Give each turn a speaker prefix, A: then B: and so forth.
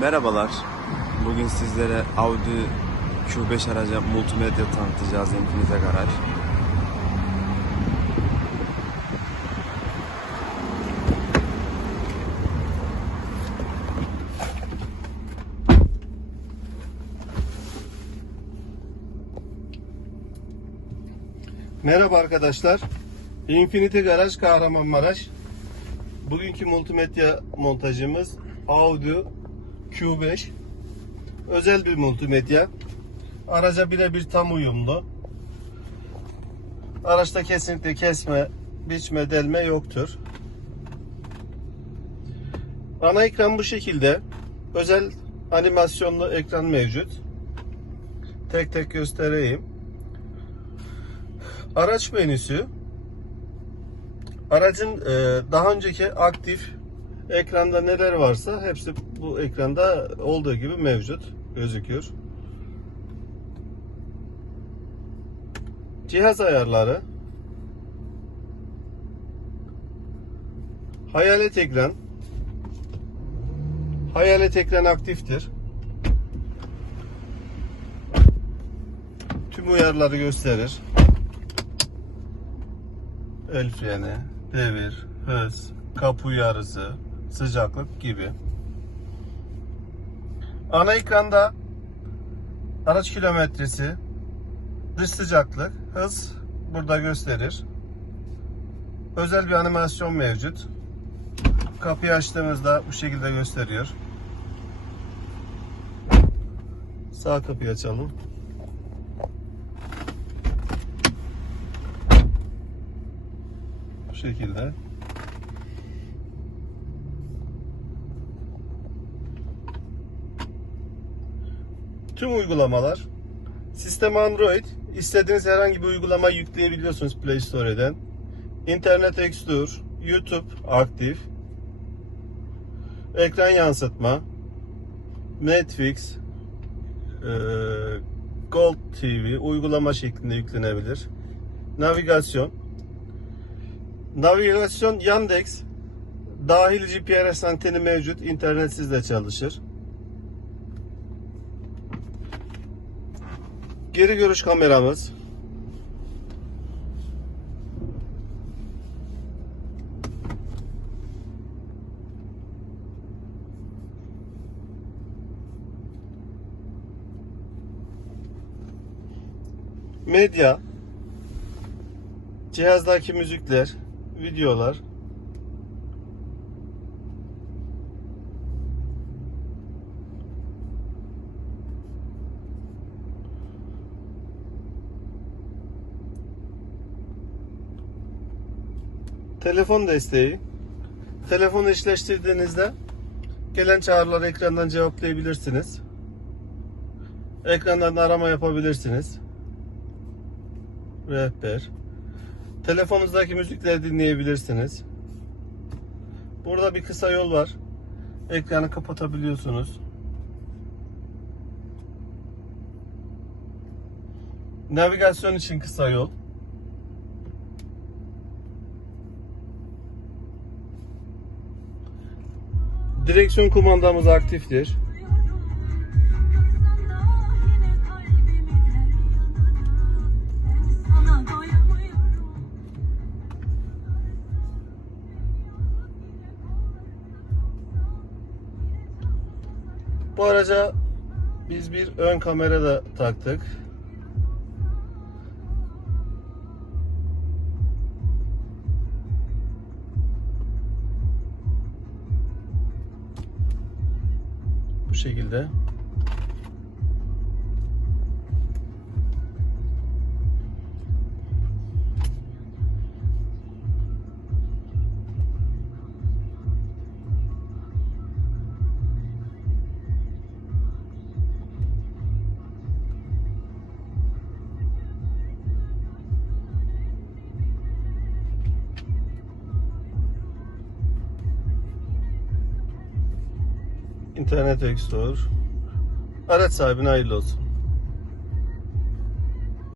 A: Merhabalar. Bugün sizlere Audi Q5 aracı multimedya tanıtacağız Infinite Garaj.
B: Merhaba arkadaşlar. Infinity Garaj Kahramanmaraş. Bugünkü multimedya montajımız Audi Q5. Özel bir multimedya. Araca birebir tam uyumlu. Araçta kesinlikle kesme, biçme, delme yoktur. Ana ekran bu şekilde. Özel animasyonlu ekran mevcut. Tek tek göstereyim. Araç menüsü aracın e, daha önceki aktif ekranda neler varsa hepsi bu ekranda olduğu gibi mevcut gözüküyor. Cihaz ayarları Hayalet ekran Hayalet ekran aktiftir. Tüm uyarıları gösterir el freni, devir, hız, kapı uyarısı, sıcaklık gibi. Ana ekranda araç kilometresi, dış sıcaklık, hız burada gösterir. Özel bir animasyon mevcut. Kapıyı açtığımızda bu şekilde gösteriyor. Sağ kapıyı açalım. Bu şekilde. Tüm uygulamalar sistem Android istediğiniz herhangi bir uygulama yükleyebiliyorsunuz Play Store'den. İnternet Explorer, YouTube aktif. Ekran yansıtma, Netflix, Gold TV uygulama şeklinde yüklenebilir. Navigasyon, Navigasyon Yandex dahil GPS anteni mevcut. internetsiz de çalışır. Geri görüş kameramız. Medya. Cihazdaki müzikler, videolar. Telefon desteği. Telefonu eşleştirdiğinizde gelen çağrıları ekrandan cevaplayabilirsiniz. Ekrandan da arama yapabilirsiniz. Rehber. Telefonunuzdaki müzikleri dinleyebilirsiniz. Burada bir kısa yol var. Ekranı kapatabiliyorsunuz. Navigasyon için kısa yol. Direksiyon kumandamız aktiftir. Bu araca biz bir ön kamera da taktık. Bu şekilde. İnternet Explorer. Araç sahibine hayırlı olsun.